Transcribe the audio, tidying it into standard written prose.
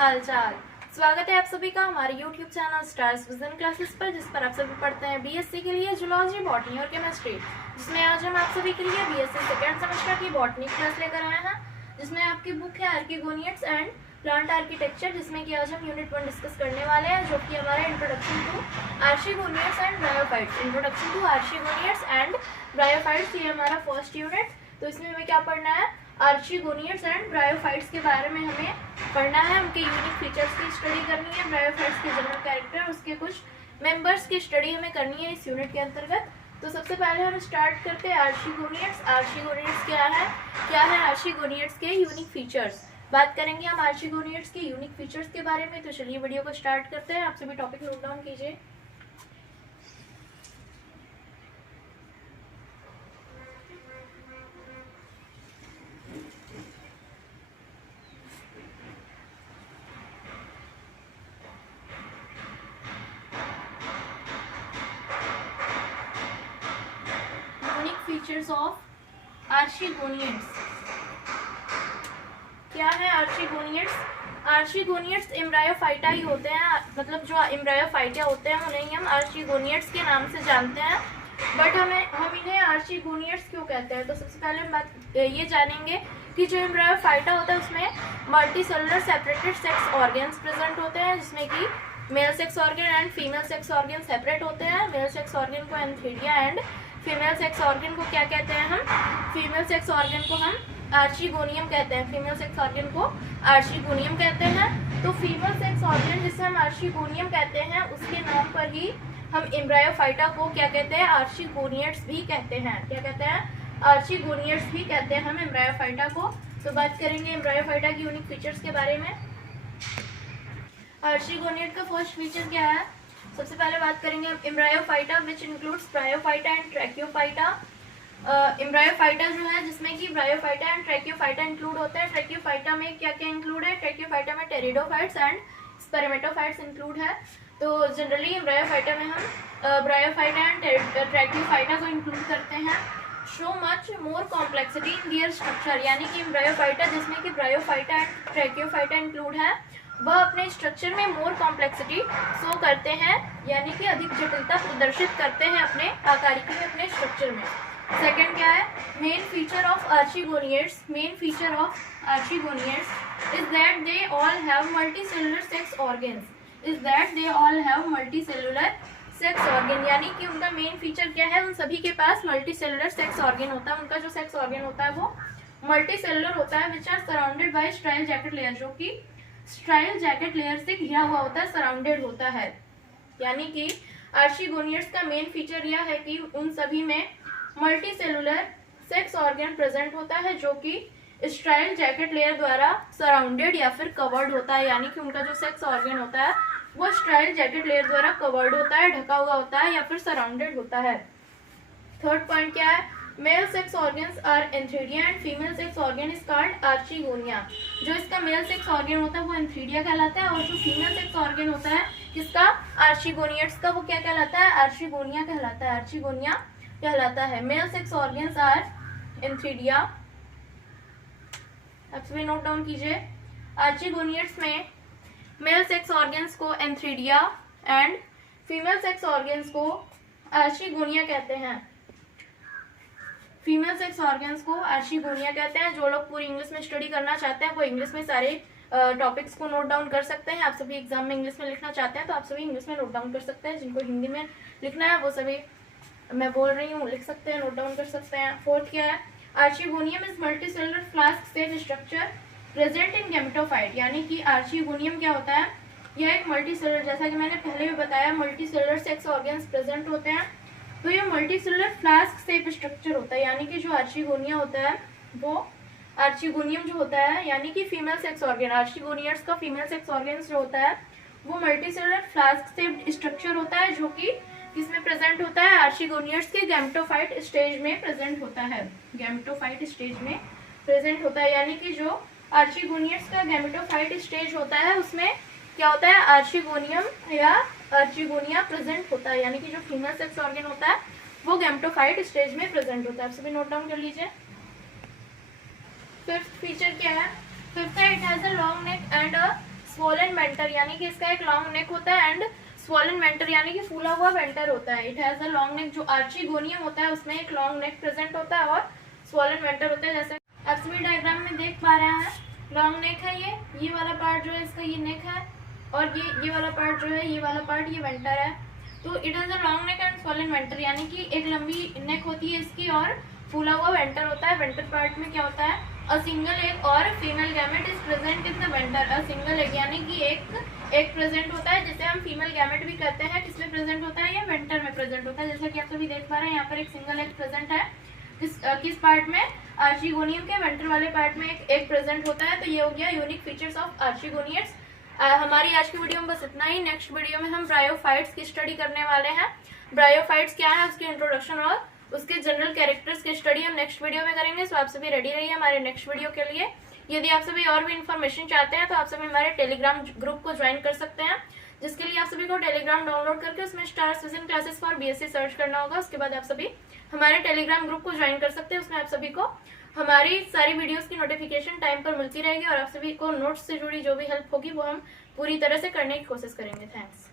हाल चाल। स्वागत है आप सभी का हमारे YouTube channel stars vision classes पर, जिस पर आप सभी पढ़ते हैं बीएससी के लिए जूलॉजी, बॉटनी और केमिस्ट्री, जिसमें आज हम आप सभी के लिए बीएससी सेकेंड सेमेस्टर की बॉटनी क्लास लेकर आए हैं, जिसमें आपकी बुक है आर्किगोनियट्स एंड प्लांट आर्किटेक्चर, जिसमें कि आज हम यूनिट 1 डिस्कस करने वाले हैं, जो कि हमारा introduction to archegoniates and bryophytes. Introduction to archegoniates and bryophytes ये हमारा फर्स्ट यूनिट। तो इसमें हमें क्या पढ़ना है? आर्किगोनियट्स एंड ब्रायोफाइट्स के बारे में हमें पढ़ना है, उनके यूनिक फीचर्स की स्टडी करनी है, ब्रायोफाइट्स के जनरल कैरेक्टर, उसके कुछ मेंबर्स की स्टडी हमें करनी है इस यूनिट के अंतर्गत। तो सबसे पहले हम स्टार्ट करते हैं आर्किगोनियट्स। आर्किगोनियट्स क्या है आर्किगोनियट्स के यूनिक फीचर्स। बात करेंगे हम आर्किगोनियट्स के यूनिक फीचर्स के बारे में। तो चलिए वीडियो को स्टार्ट करते हैं। आप सभी टॉपिक नोट डाउन कीजिए। Features of archegoniates. क्या है आर्किगोनियट्स? आर्किगोनियट्स एम्ब्रायोफाइटा ही होते हैं, मतलब जो एम्ब्रायोफाइटा होते हैं उन्हें हम आर्किगोनियट्स के नाम से जानते हैं। बट हम इन्हें आर्किगोनियट्स क्यों कहते हैं? तो सबसे पहले हम बात ये जानेंगे कि जो एम्ब्रायोफाइटा होता है उसमें multi cellular separated sex organs present होते हैं, जिसमें कि male sex organ and female sex organ separate होते हैं। मेल सेक्स ऑर्गन को एंथीडिया एंड फीमेल सेक्स ऑर्गन को क्या कहते हैं? हम फीमेल सेक्स ऑर्गन को हम आर्किगोनियम कहते हैं। फीमेल सेक्स ऑर्गन को आर्किगोनियम कहते हैं। तो फीमेल सेक्स ऑर्गन जिसे हम आर्किगोनियम कहते हैं, उसके नाम पर ही हम एम्ब्रायोफाइटा को क्या कहते हैं? आर्किगोनियट्स भी कहते हैं। क्या कहते हैं? आर्किगोनियट्स भी कहते हैं हम एम्ब्रायोफाइटा को। तो बात करेंगे एम्ब्रायोफाइटा की यूनिक फीचर्स के बारे में। आर्किगोनियट का फर्स्ट फीचर क्या है? सबसे पहले बात करेंगे एम्ब्रायोफाइटा विच इंक्लूड्स ब्रायोफाइटा एंड ट्रैकियोफाइटा। एम्ब्रायोफाइटा जो है जिसमें कि ब्रायोफाइटा एंड ट्रैकियोफाइटा इंक्लूड होते हैं। ट्रैकियोफाइटा में क्या क्या इंक्लूड है? ट्रैकियोफाइटा में टेरिडोफाइट्स एंड स्पेरमेटोफाइट्स इंक्लूड है। तो जनरली एम्ब्रायोफाइटा में हम ब्रायोफाइटा एंड ट्रैकियोफाइटा को इंक्लूड करते हैं। So much more complexity in their structure, यानी कि एम्ब्रायोफाइटा जिसमें कि ब्रायोफाइटा एंड ट्रैकियोफाइटा इंक्लूड है, वह अपने स्ट्रक्चर में मोर कॉम्प्लेक्सिटी शो करते हैं, यानी कि अधिक जटिलता प्रदर्शित करते हैं अपने आकारिकी में, अपने स्ट्रक्चर में। सेकंड क्या है? Main feature of archegoniates. Main feature of archegoniates is that they all have multicellular sex organs. Is that they all have multicellular sex organ, यानी कि उनका मेन फीचर क्या है? उन सभी के पास मल्टीसेलुलर सेक्स ऑर्गन होता है। उनका जो सेक्स ऑर्गन होता है वो मल्टीसेलुलर होता है, which are surrounded by sterile jacket layer, जो कि स्टाइल जैकेट लेयर से घिरा हुआ होता है, सराउंडेड होता है। यानी कि आर्किगोनियट्स का मेन फीचर यह है कि उन सभी में multi cellular sex organ present होता है, जो कि स्टाइल जैकेट लेयर द्वारा सराउंडेड या फिर कवर्ड होता है। यानी कि उनका जो सेक्स ऑर्गन होता है वो स्टाइल जैकेट लेयर द्वारा कवर्ड होता है, ढका हुआ होता है या फिर सराउंडेड होता है। थर्ड पॉइंट क्या है? Male sex organs are antheridia and female sex organ is called archegonia. जो इसका मेल सेक्स ऑर्गन होता है वो एंथीडिया कहलाता है, और जो फीमेल सेक्स ऑर्गन होता है इसका आर्किगोनियट्स का, वो क्या कहलाता है? आर्किगोनिया कहलाता है। आर्किगोनिया कहलाता है। Male sex organs are antheridia. आप सभी नोट डाउन कीजिए। आर्किगोनियट्स में मेल सेक्स ऑर्गन्स को एंथीडिया एंड फीमेल सेक्स ऑर्गन्स को आर्किगोनिया कहते हैं। फीमेल सेक्स ऑर्गन्स को आर्किगोनिया कहते हैं। जो लोग पूरी इंग्लिश में स्टडी करना चाहते हैं वो इंग्लिश में सारे टॉपिक्स को नोट डाउन कर सकते हैं। आप सभी एग्जाम में इंग्लिश में लिखना चाहते हैं तो आप सभी इंग्लिश में नोट डाउन कर सकते हैं। जिनको हिंदी में लिखना है वो सभी, मैं बोल रही हूँ, लिख सकते हैं, नोट डाउन कर सकते हैं। फोर्थ क्या है? Archegonium is multicellular flask stage structure present in gametophyte. यानी कि आर्किगोनियम क्या होता है? यह एक मल्टीसेलुलर, जैसा कि मैंने पहले भी बताया, मल्टीसेलुलर सेक्स ऑर्गन्स प्रेजेंट होते हैं। तो ये मल्टीसेलुलर फ्लास्क शेप स्ट्रक्चर होता है। यानी कि जो आर्किगोनिया होता है वो आर्किगोनियम जो होता है, यानी कि फीमेल सेक्स ऑर्गन, आर्किगोनियट्स का फीमेल सेक्स ऑर्गन जो होता है वो मल्टीसेलुलर फ्लास्क शेप स्ट्रक्चर होता है, जो कि किसमें प्रेजेंट होता है? आर्किगोनियट्स के गैमेटोफाइट स्टेज में प्रेजेंट होता है। गैमेटोफाइट स्टेज में प्रेजेंट होता है। यानी कि जो आर्किगोनियट्स का गैमेटोफाइट स्टेज होता है उसमें क्या होता है? आर्किगोनियम या आर्किगोनिया प्रेजेंट होता है। यानी कि जो फीमेल सेक्स ऑर्गन होता है वो गैमेटोफाइट स्टेज में प्रेजेंट होता है। आप सभी नोट डाउन कर लीजिए। फिफ्थ फीचर क्या है? फिफ्थ है, it has a long neck and a swollen venter यानी कि इसका एक लॉन्ग नेक होता है एंड स्वोलन वेंटर यानी कि फूला हुआ वेंटर होता है। इट हैज अ लॉन्ग नेक, जो आर्चीगोनियम होता है उसमें एक लॉन्ग नेक प्रेजेंट होता है और स्वोलन वेंटर होता है। जैसे आप सभी डायग्राम में देख पा रहे हैं, लॉन्ग नेक है ये वाला पार्ट जो है इसका ये नेक है, और ये वाला पार्ट जो है ये वाला पार्ट ये वेंटर है। तो it is a long neck and swollen venter यानी कि एक लंबी नेक होती है इसकी और फूला हुआ वेंटर होता है। वेंटर पार्ट में क्या होता है, अ सिंगल एग और female gamete is present in the venter. A single egg यानी कि एक प्रेजेंट होता है, जिसे हम फीमेल गैमेट भी कहते हैं। किसमें प्रेजेंट होता है, ये वेंटर में प्रेजेंट होता है। जैसा कि आप सभी देख पा रहे हैं यहाँ पर एक सिंगल एग प्रेजेंट है। किस पार्ट में, आर्चीगोनियम के वेंटर वाले पार्ट में एक एग प्रेजेंट होता है। तो ये हो गया यूनिक फीचर्स ऑफ आर्चीगोनियड्स। हमारी आज की वीडियो में बस इतना ही। नेक्स्ट वीडियो में हम ब्रायोफाइट्स की स्टडी करने वाले हैं। ब्रायोफाइट्स क्या है, उसकी इंट्रोडक्शन और उसके जनरल कैरेक्टर्स की स्टडी हम नेक्स्ट वीडियो में करेंगे। सो आप सभी रेडी रहिए हमारे नेक्स्ट वीडियो के लिए। यदि आप सभी और भी इन्फॉर्मेशन चाहते हैं तो आप सभी हमारे टेलीग्राम ग्रुप को ज्वाइन कर सकते हैं, जिसके लिए आप सभी को टेलीग्राम डाउनलोड करके उसमें stars vision classes for BSc search करना होगा। उसके बाद आप सभी हमारे टेलीग्राम ग्रुप को ज्वाइन कर सकते हैं। उसमें आप सभी को हमारी सारी वीडियोस की नोटिफिकेशन टाइम पर मिलती रहेगी और आप सभी को नोट्स से जुड़ी जो भी हेल्प होगी वो हम पूरी तरह से करने की कोशिश करेंगे। थैंक्स।